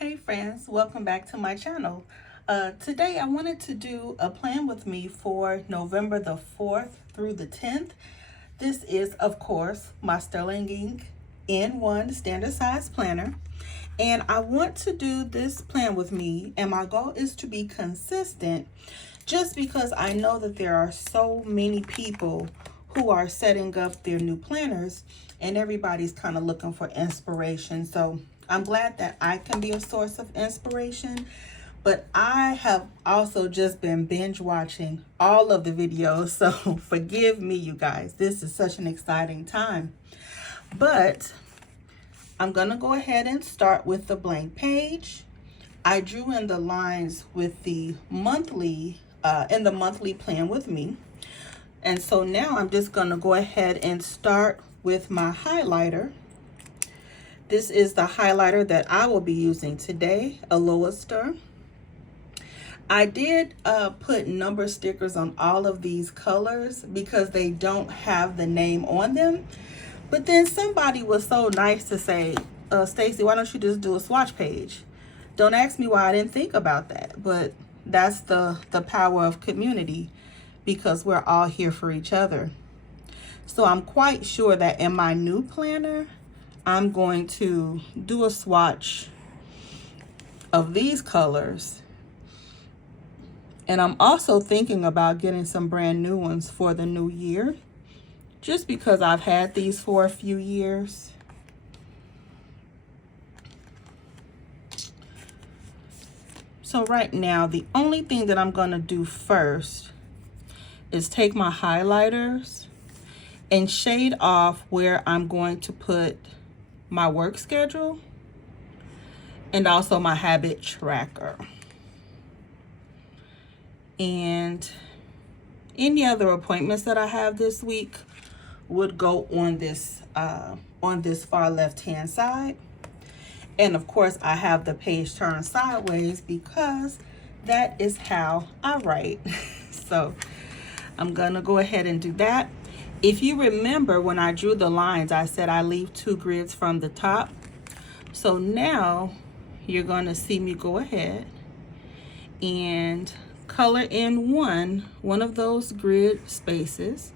Hey friends, welcome back to my channel. Today I wanted to do a plan with me for November the 4th through the 10th. This is, of course, my Sterling Ink N1 standard size planner. And I want to do this plan with me, and my goal is to be consistent just because I know that there are so many people who are setting up their new planners and everybody's kind of looking for inspiration. So I'm glad that I can be a source of inspiration, but I have also just been binge watching all of the videos. So forgive me, you guys. This is such an exciting time. But I'm going to go ahead and start with the blank page. I drew in the lines with the monthly, in the monthly plan with me. And so now I'm just going to go ahead and start with my highlighter. This is the highlighter that I will be using today, Aloaster. I did put number stickers on all of these colors because they don't have the name on them. But then somebody was so nice to say, Stacy, why don't you just do a swatch page? Don't ask me why I didn't think about that, but that's the power of community, because we're all here for each other. So I'm quite sure that in my new planner, I'm going to do a swatch of these colors. And I'm also thinking about getting some brand new ones for the new year, just because I've had these for a few years. So right now, the only thing that I'm going to do first is take my highlighters and shade off where I'm going to put my work schedule and also my habit tracker. And any other appointments that I have this week would go on this far left hand side. And of course I have the page turned sideways because that is how I write. So I'm gonna go ahead and do that. If you remember, when I drew the lines, I said I leave 2 grids from the top. So now you're gonna see me go ahead and color in one of those grid spaces.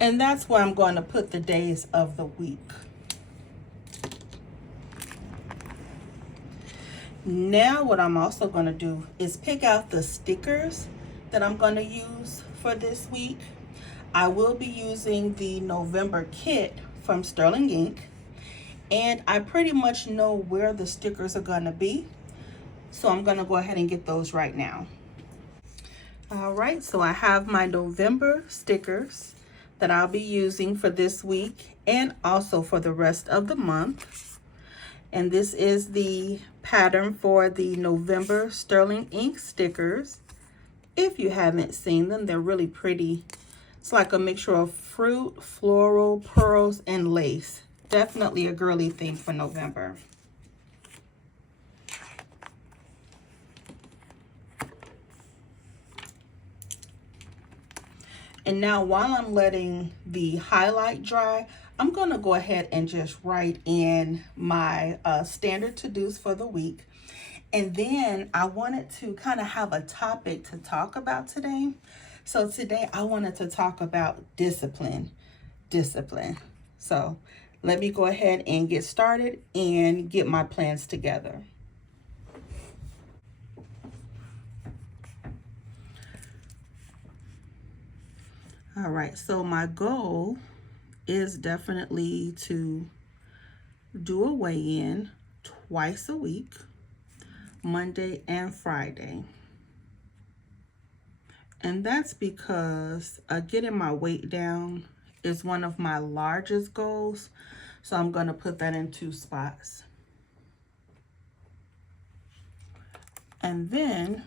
And that's where I'm going to put the days of the week. Now what I'm also going to do is pick out the stickers that I'm going to use for this week. I will be using the November kit from Sterling Ink, and I pretty much know where the stickers are going to be. So I'm going to go ahead and get those right now. All right, so I have my November stickers that I'll be using for this week and also for the rest of the month. And this is the pattern for the November Sterling Ink stickers. If you haven't seen them, they're really pretty. It's like a mixture of fruit, floral, pearls, and lace. Definitely a girly theme for November. And now while I'm letting the highlight dry, I'm going to go ahead and just write in my standard to-dos for the week. And then I wanted to kind of have a topic to talk about today. So today I wanted to talk about discipline. So let me go ahead and get started and get my plans together. All right, so my goal is definitely to do a weigh-in twice a week, Monday and Friday. And that's because getting my weight down is one of my largest goals. So I'm going to put that in 2 spots. And then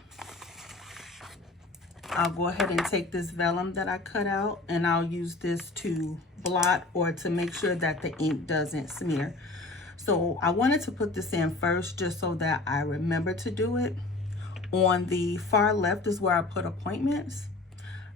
I'll go ahead and take this vellum that I cut out, and I'll use this to blot or to make sure that the ink doesn't smear. So I wanted to put this in first just so that I remember to do it. On the far left is where I put appointments.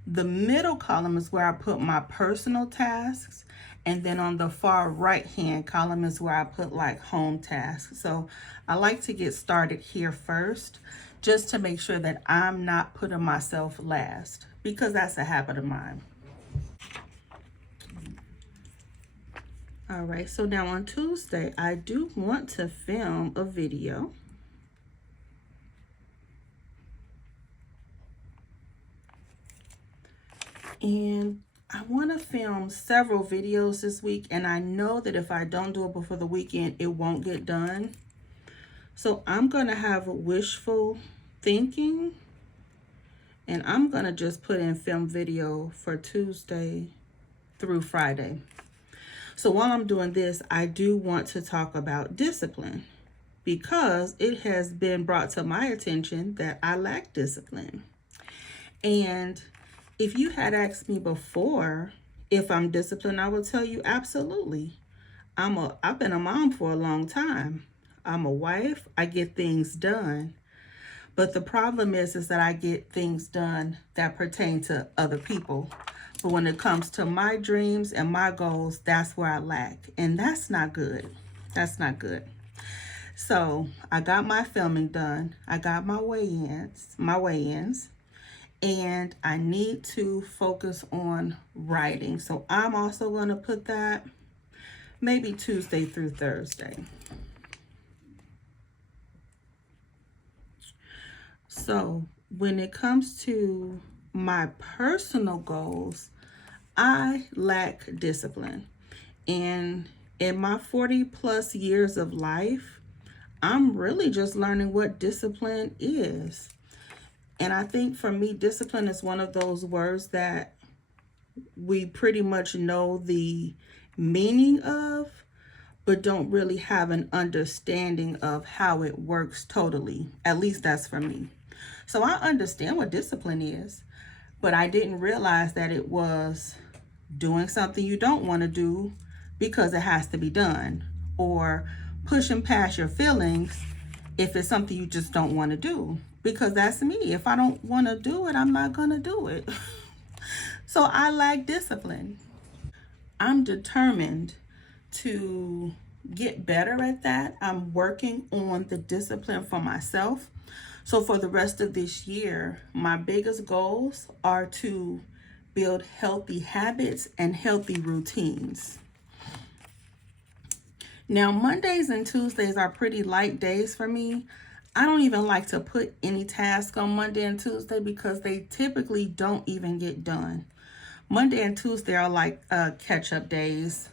The middle column is where I put my personal tasks. And then on the far right hand column is where I put like home tasks. So I like to get started here first, just to make sure that I'm not putting myself last, because that's a habit of mine. All right, so now on Tuesday, I do want to film a video. And I want to film several videos this week, and I know that if I don't do it before the weekend, it won't get done. So I'm going to have wishful thinking, and I'm going to just put in film video for Tuesday through Friday. So while I'm doing this, I do want to talk about discipline, because it has been brought to my attention that I lack discipline. And if you had asked me before if I'm disciplined, I would tell you absolutely. I've been a mom for a long time. I'm a wife. I get things done. But the problem is that I get things done that pertain to other people. But when it comes to my dreams and my goals, that's where I lack. And that's not good. That's not good. So I got my filming done. I got my weigh-ins, and I need to focus on writing. So I'm also going to put that maybe Tuesday through Thursday. So when it comes to my personal goals, I lack discipline. And in my 40 plus years of life, I'm really just learning what discipline is. And I think for me, discipline is one of those words that we pretty much know the meaning of, but don't really have an understanding of how it works totally. At least that's for me. So I understand what discipline is, but I didn't realize that it was doing something you don't want to do because it has to be done, or pushing past your feelings if it's something you just don't want to do, because that's me. If I don't want to do it, I'm not going to do it. So I lack discipline. I'm determined to get better at that. I'm working on the discipline for myself. So for the rest of this year, my biggest goals are to build healthy habits and healthy routines. Now, Mondays and Tuesdays are pretty light days for me. I don't even like to put any task on Monday and Tuesday because they typically don't even get done. Monday and Tuesday are like catch-up days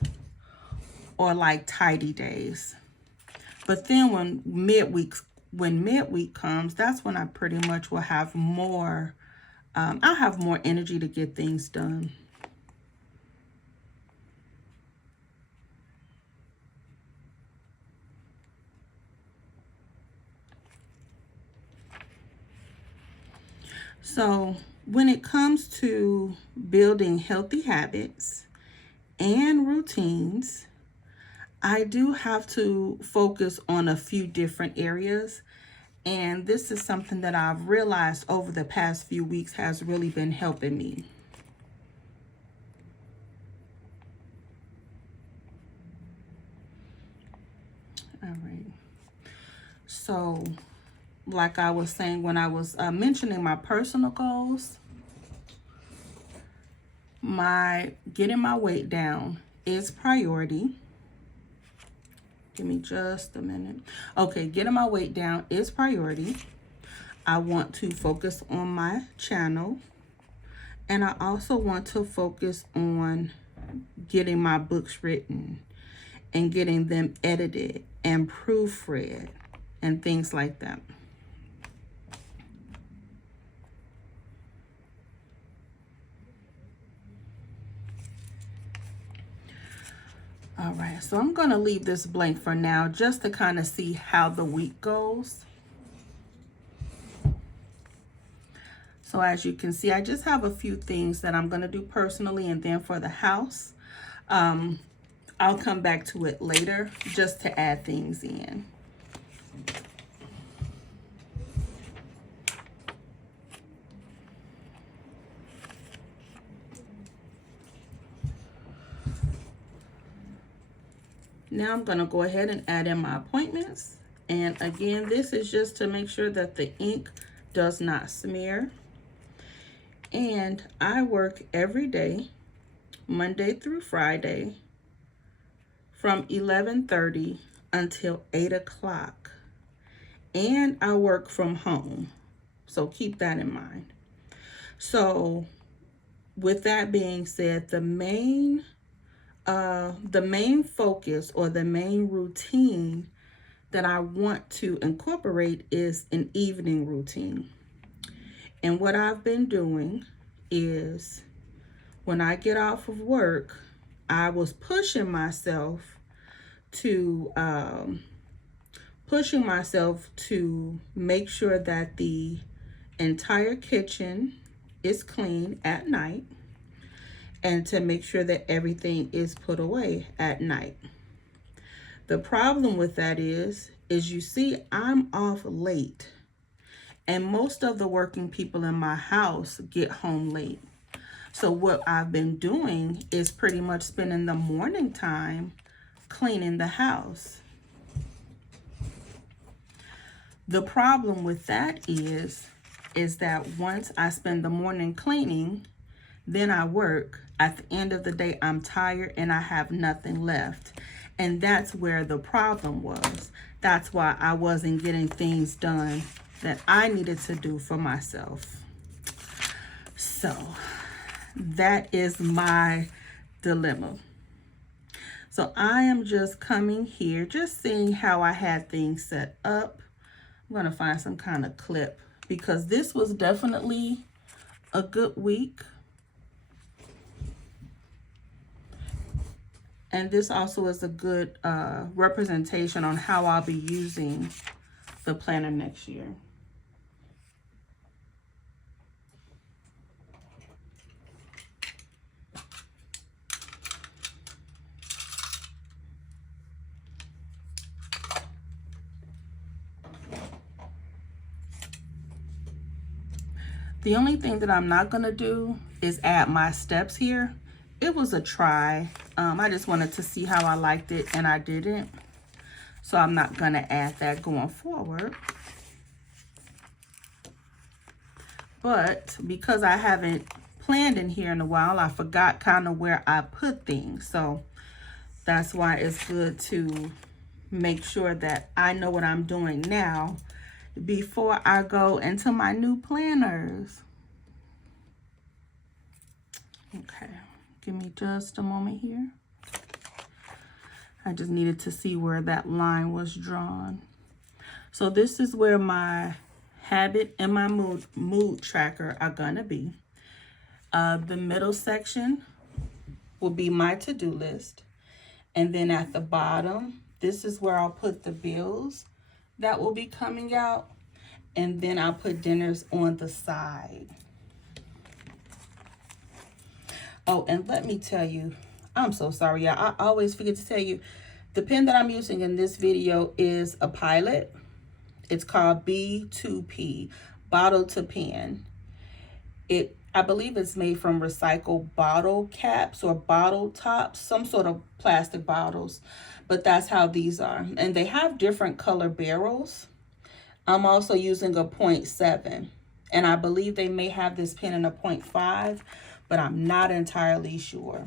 or like tidy days. But then when midweek comes, that's when I pretty much will have more, I'll have more energy to get things done. So when it comes to building healthy habits and routines, I do have to focus on a few different areas. And this is something that I've realized over the past few weeks has really been helping me. All right. So, like I was saying when I was mentioning my personal goals, my getting my weight down is priority. Give me just a minute. Okay, getting my weight down is priority. I want to focus on my channel, and I also want to focus on getting my books written and getting them edited and proofread and things like that. All right, so I'm going to leave this blank for now just to kind of see how the week goes. So as you can see, I just have a few things that I'm going to do personally, and then for the house, I'll come back to it later just to add things in. Now I'm gonna go ahead and add in my appointments. And again, this is just to make sure that the ink does not smear. And I work every day, Monday through Friday, from 11:30 until 8 o'clock. And I work from home, so keep that in mind. So with that being said, the main focus or the main routine that I want to incorporate is an evening routine. And what I've been doing is when I get off of work, I was pushing myself to make sure that the entire kitchen is clean at night and to make sure that everything is put away at night. The problem with that is you see, I'm off late, and most of the working people in my house get home late. So what I've been doing is pretty much spending the morning time cleaning the house. The problem with that is that once I spend the morning cleaning, then I work. At the end of the day, I'm tired and I have nothing left. And that's where the problem was. That's why I wasn't getting things done that I needed to do for myself. So that is my dilemma. So I am just coming here, just seeing how I had things set up. I'm going to find some kind of clip because this was definitely a good week. And this also is a good representation on how I'll be using the planner next year. The only thing that I'm not going to do is add my steps here. It was a try. I just wanted to see how I liked it, and I didn't. So I'm not going to add that going forward. But because I haven't planned in here in a while, I forgot kind of where I put things. So that's why it's good to make sure that I know what I'm doing now before I go into my new planners. Okay, give me just a moment here. I just needed to see where that line was drawn. So this is where my habit and my mood tracker are gonna be. The middle section will be my to-do list. And then at the bottom, this is where I'll put the bills that will be coming out. And then I'll put dinners on the side. Oh, and let me tell you, I'm so sorry, y'all. I always forget to tell you, the pen that I'm using in this video is a Pilot. It's called B2P, Bottle to Pen. I believe it's made from recycled bottle caps or bottle tops, some sort of plastic bottles, but that's how these are. And they have different color barrels. I'm also using a 0.7, and I believe they may have this pen in a 0.5, but I'm not entirely sure.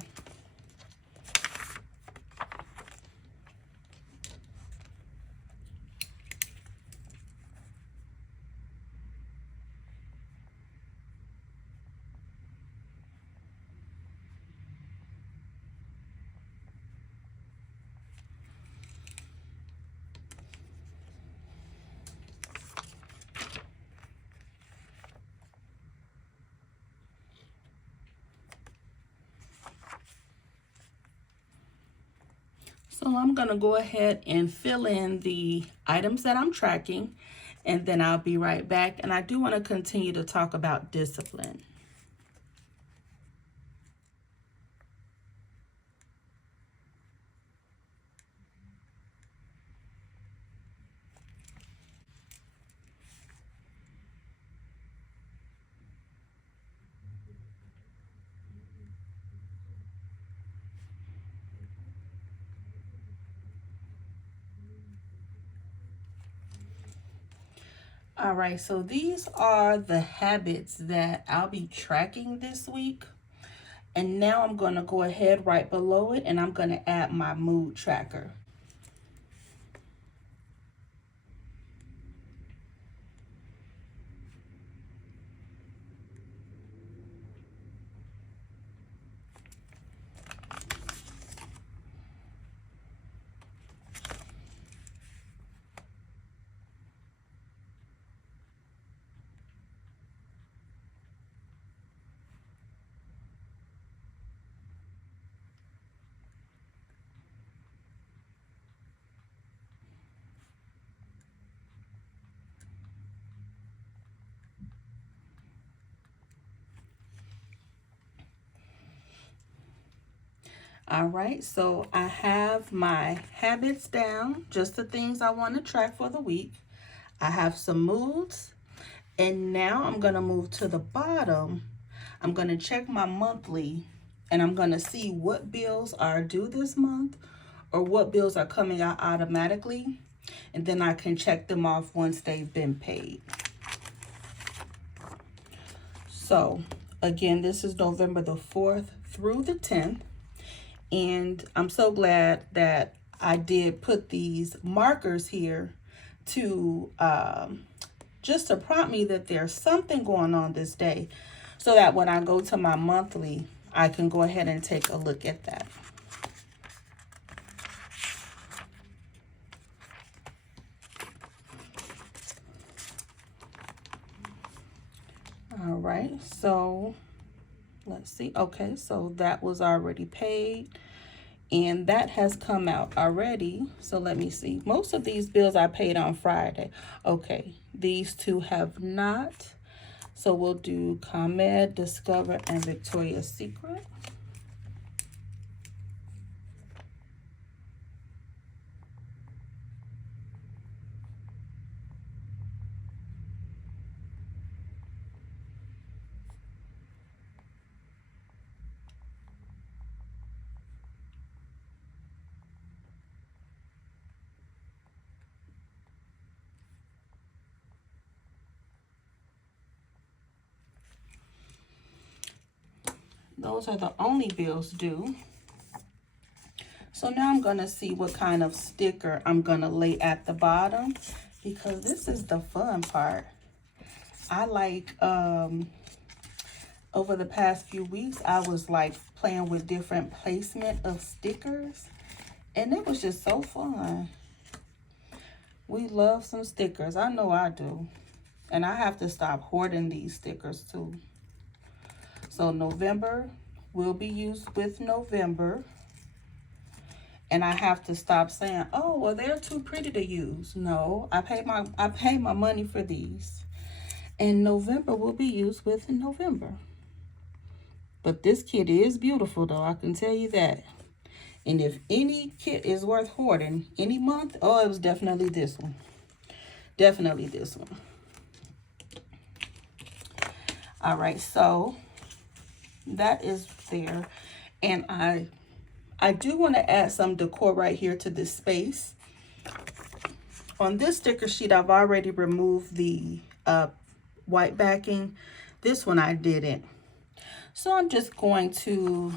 So I'm going to go ahead and fill in the items that I'm tracking, and then I'll be right back. And I do want to continue to talk about discipline. All right, so these are the habits that I'll be tracking this week. And now I'm going to go ahead right below it and I'm going to add my mood tracker. All right, so I have my habits down, just the things I want to track for the week. I have some moods, and now I'm going to move to the bottom. I'm going to check my monthly, and I'm going to see what bills are due this month or what bills are coming out automatically, and then I can check them off once they've been paid. So, again, this is November the 4th through the 10th. And I'm so glad that I did put these markers here to just to prompt me that there's something going on this day, so that when I go to my monthly, I can go ahead and take a look at that. All right, so let's see. Okay, so that was already paid. And that has come out already. So let me see. Most of these bills I paid on Friday. Okay, these two have not. So we'll do ComEd, Discover, and Victoria's Secret. Those are the only bills due. So now I'm going to see what kind of sticker I'm going to lay at the bottom, because this is the fun part. I like, over the past few weeks, I was like playing with different placement of stickers, and it was just so fun. We love some stickers. I know I do. And I have to stop hoarding these stickers too. So November will be used with November. And I have to stop saying, oh, well, they're too pretty to use. No, I pay my money for these. And November will be used with November. But this kit is beautiful, though. I can tell you that. And if any kit is worth hoarding any month, oh, it was definitely this one. Definitely this one. All right, so that is there. And I do want to add some decor right here to this space. On this sticker sheet, I've already removed the white backing. This one I didn't. So I'm just going to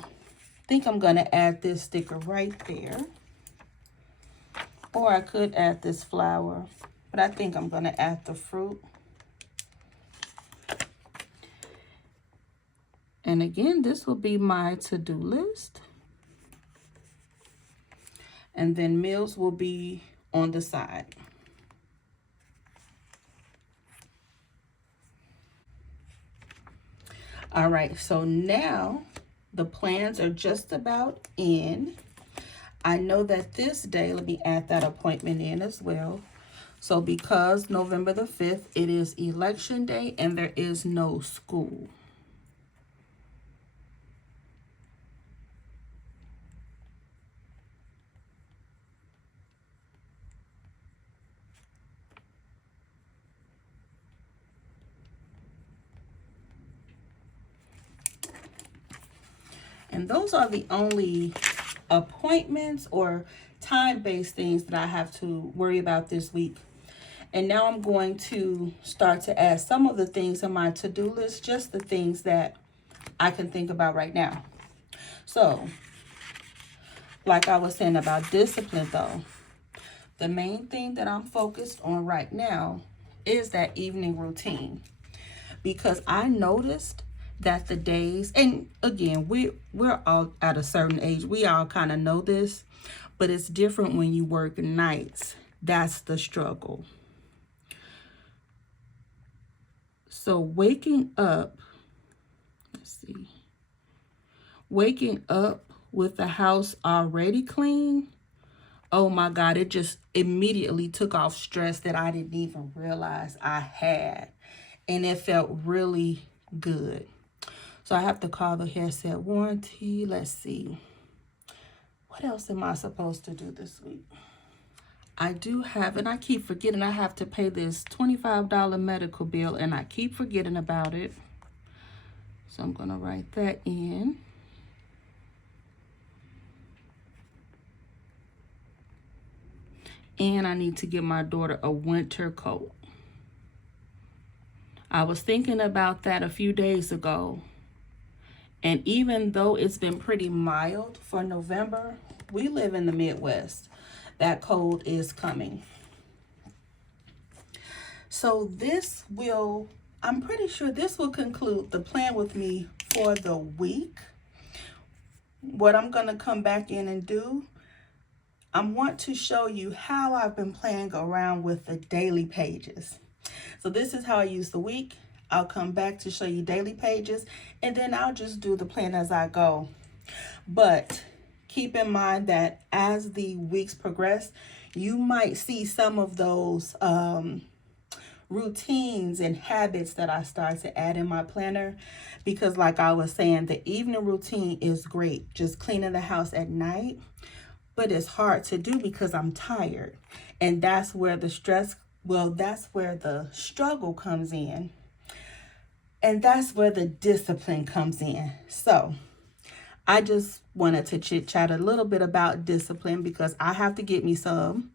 I'm going to add this sticker right there. Or I could add this flower, but I think I'm going to add the fruit. And again, this will be my to-do list. And then meals will be on the side. All right, so now the plans are just about in. I know that this day, let me add that appointment in as well. So because November the 5th, it is election day and there is no school. And those are the only appointments or time-based things that I have to worry about this week. And now I'm going to start to add some of the things in my to-do list, just the things that I can think about right now. So, like I was saying about discipline though, the main thing that I'm focused on right now is that evening routine. Because I noticed that the days, and again, we're all at a certain age, we all kind of know this, but it's different when you work nights. That's the struggle. So waking up, waking up with the house already clean, oh my God, it just immediately took off stress that I didn't even realize I had. And it felt really good. So I have to call the headset warranty. Let's see. What else am I supposed to do this week? I do have, and I keep forgetting I have to pay this $25 medical bill, and I keep forgetting about it. So I'm going to write that in. And I need to get my daughter a winter coat. I was thinking about that a few days ago. And even though it's been pretty mild for November, we live in the Midwest. That cold is coming. So this will, I'm pretty sure this will conclude the plan with me for the week. What I'm going to come back in and do, I want to show you how I've been playing around with the daily pages. So this is how I use the week. I'll come back to show you daily pages, and then I'll just do the plan as I go. But keep in mind that as the weeks progress, you might see some of those routines and habits that I start to add in my planner, because like I was saying, the evening routine is great, just cleaning the house at night, but it's hard to do because I'm tired. And that's where the that's where the struggle comes in. And that's where the discipline comes in. So I just wanted to chit chat a little bit about discipline because I have to get me some.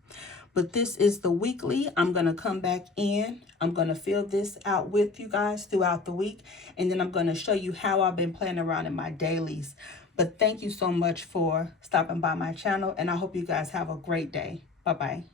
But this is the weekly. I'm going to come back in. I'm going to fill this out with you guys throughout the week. And then I'm going to show you how I've been playing around in my dailies. But thank you so much for stopping by my channel. And I hope you guys have a great day. Bye-bye.